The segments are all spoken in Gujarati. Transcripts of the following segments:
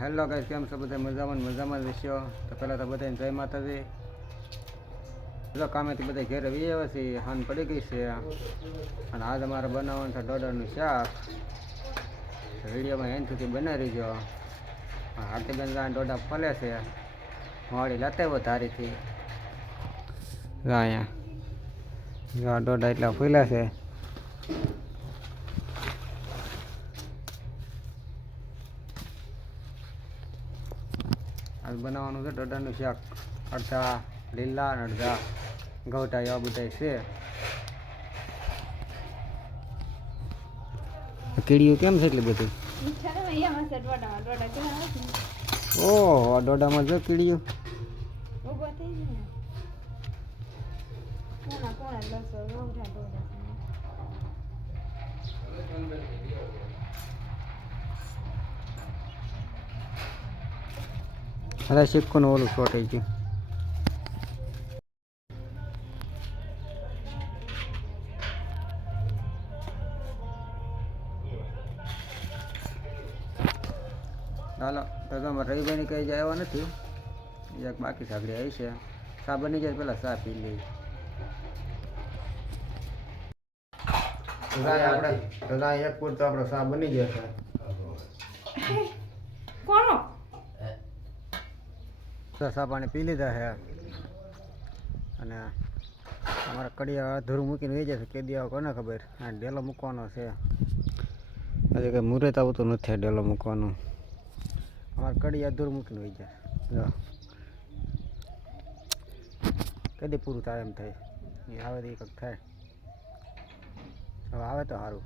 હેલો ગાઈસ, કેમ છો બધા? મજામાં રહેશો. તો પહેલાં તો બધાને જય માતાજી. હેલો, કામેથી બધા ઘેરે વી આવ્યા છે, હાન પડી ગઈ છે અને આજ અમારે બનાવવાનું છે ડોડાનું શાક. વિડીયોમાં એન સુધી બનાવી રહીજો. આરતીબેન ડોડા ફલે છે, વાળી લાતે ધારીથી અહીંયા ડોડા એટલા ફૂલ્યા છે. આજ બનાવવાનું છે ડોડાનું શાક. અડધા લીલા અને અડધા ગવટા એવા બધા છે. કીડીયું કેમ છે એટલી બધી? ઓહો, ડોડામાં જો કીડીયું. અરે સિક્કોનું ઓલું છોટાઈ ગયું. ચાલો, તો તમે રવિભાઈની કંઈ જાય એવા નથી. એક બાકી સાગડી આવી છે. ચા બની જાય પહેલાં ચા પી લઈ. આપણે એક પૂરતો આપણો ચા બની જશે. કોનો ચા પાણી પી લીધા છે અને અમારા કડિયા અધૂરું મૂકીને વહી જશે. કે દેવા કોને ખબર. આ ડેલો મૂકવાનો છે. હજી કંઈ મુહૂર્ત આવતું નથી ડેલો મૂકવાનું. અમારે કડિયા અધૂરું મૂકીને વહી જાય. કદી પૂરું થાય એમ થાય. એ આવે તો એ કંઈક થાય. હવે આવે તો સારું.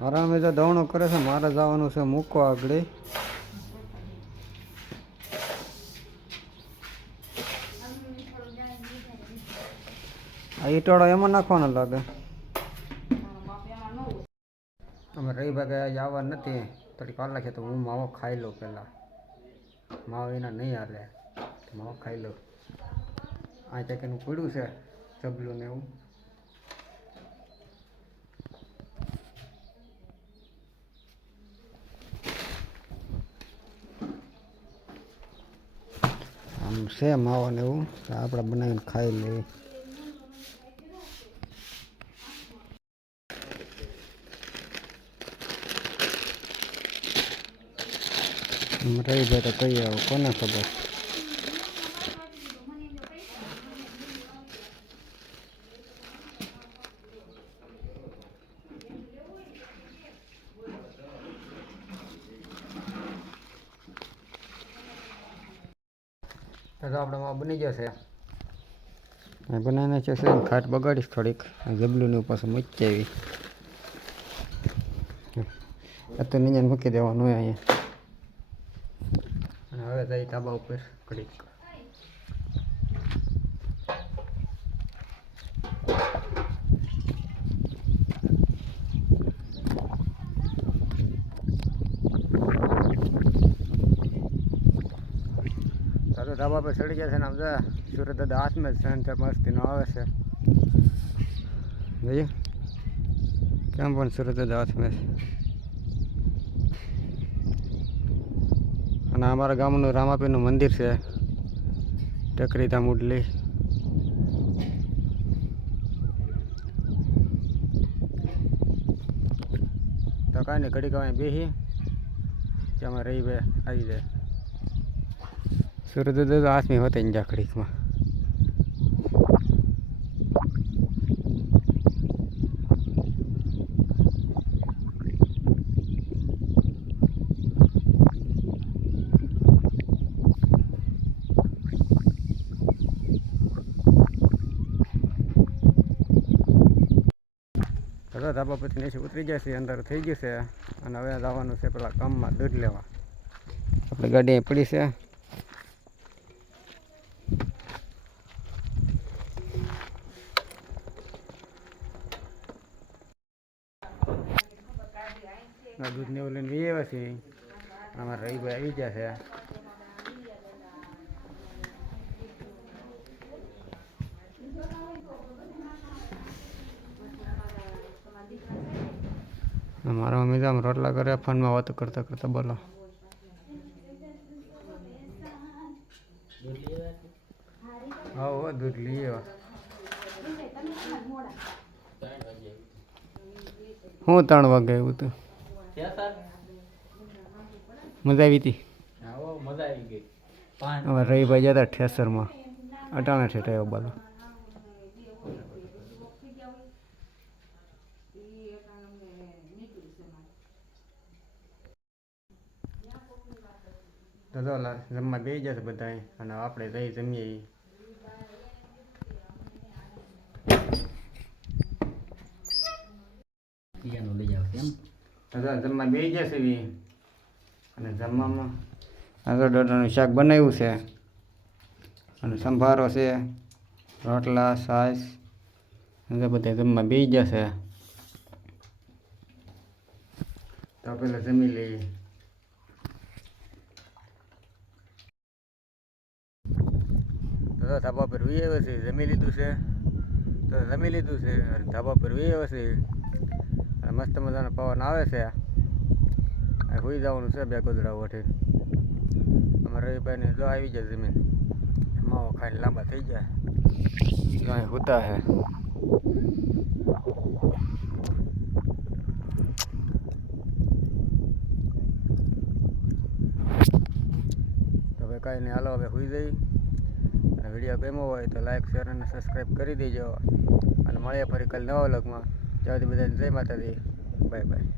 આરામે તો દવણો કરે છે. મારે જવાનું છે મૂકવા આગળ. આ ઈટોળો એમાં નાખવાનો લાગે. અમે રહી ભાગે આવવા નથી. થોડીક વાર લાગે તો હું માવો ખાઈ લઉં પહેલાં. માવો એના નહીં હાલે. માવો ખાઈ લઉં. આ ક્યાંક એનું પડ્યું છે ચબલું ને એવું. આમ છે માવો ને એવું. આપણે બનાવીને ખાઈ લઈએ. રહી જાય તો કઈ આવું કોને ખબર. તો આપણે બની જશે. બનાવીને છે ખાટ બગાડીશ થોડીક. જબલુની ઉપર મૂકી આવી. તો નીચે મૂકી દેવાનું હોય અહીંયા. અને હવે જઈ તાબા ઉપર ઘડીક. ધાબા પર ચડી ગયા છે ને આમ જા સુરત દાદા હાથમાં જ છે. મસ્તીનો આવે છે. જોઈએ કેમ પણ સુરત દાદા હાથમાં. અને અમારા ગામનું રામાપીરનું મંદિર છે. ટેકરીધામ ઉડલી. તો કાંઈ નહીં, ઘડીક અમે બેસી કે અમે રહી બે આવી જાય. સુરત દાદા હાથમાં હોતે ને જા ઘડીકમાં. હવે ધાબા પરથી નીચે ઉતરી જશે. અંદર થઈ ગયું છે અને હવે જવાનું છે પેલા ગામમાં દૂધ લેવા. આપણે ગાડી પડી છે. આ દૂધ ને એવું લઈને વી આવ્યા છે. અમારા રવિભાઈ આવી ગયા છે. મારા મમ્મી તો આમ રોટલા કરે ફોનમાં વાતો કરતા કરતા. બોલો હા દૂધ લઈ આવ્યા. હું 3 વાગે આવ્યું હતું. મજા આવી હતી. હવે રવિભાઈ જતા ઠેસરમાં અટાણા ઠેઠ આવ્યો બોલો. તો જમવા બેસી જશે બધા અને આપણે જઈ જમીએ. જમવા બેસી જશે અને જમવામાં આગળ ડોડાનું શાક બનાવ્યું છે અને સંભારો છે, રોટલા, છાશ બધા જમવા બેસી જશે. તો પેલા જમી લઈએ. તો ધાબા પર વી આવ્યો છે, જમી લીધું છે. તો જમી લીધું છે અને ધાબા પર વી આવ્યો છે અને મસ્ત મજાનો પવન આવે છે. હોઈ જવાનું છે 2 ગોદડા ઓઠે. અમારા રવિભાઈને જો આવી જાય જમીન માવો ખાઈને લાંબા થઈ જાય. અહીં હોતા હે. તો હવે કાંઈ નહીં, હાલો હવે હોઈ જઈ. અને વિડીયો ગમ્યો હોય તો લાઈક, શેર અને સબસ્ક્રાઈબ કરી દેજો. અને મળીએ ફરી કાલે નવા વ્લોગમાં. ત્યાં સુધી બધાને જય માતાજી. Bye bye.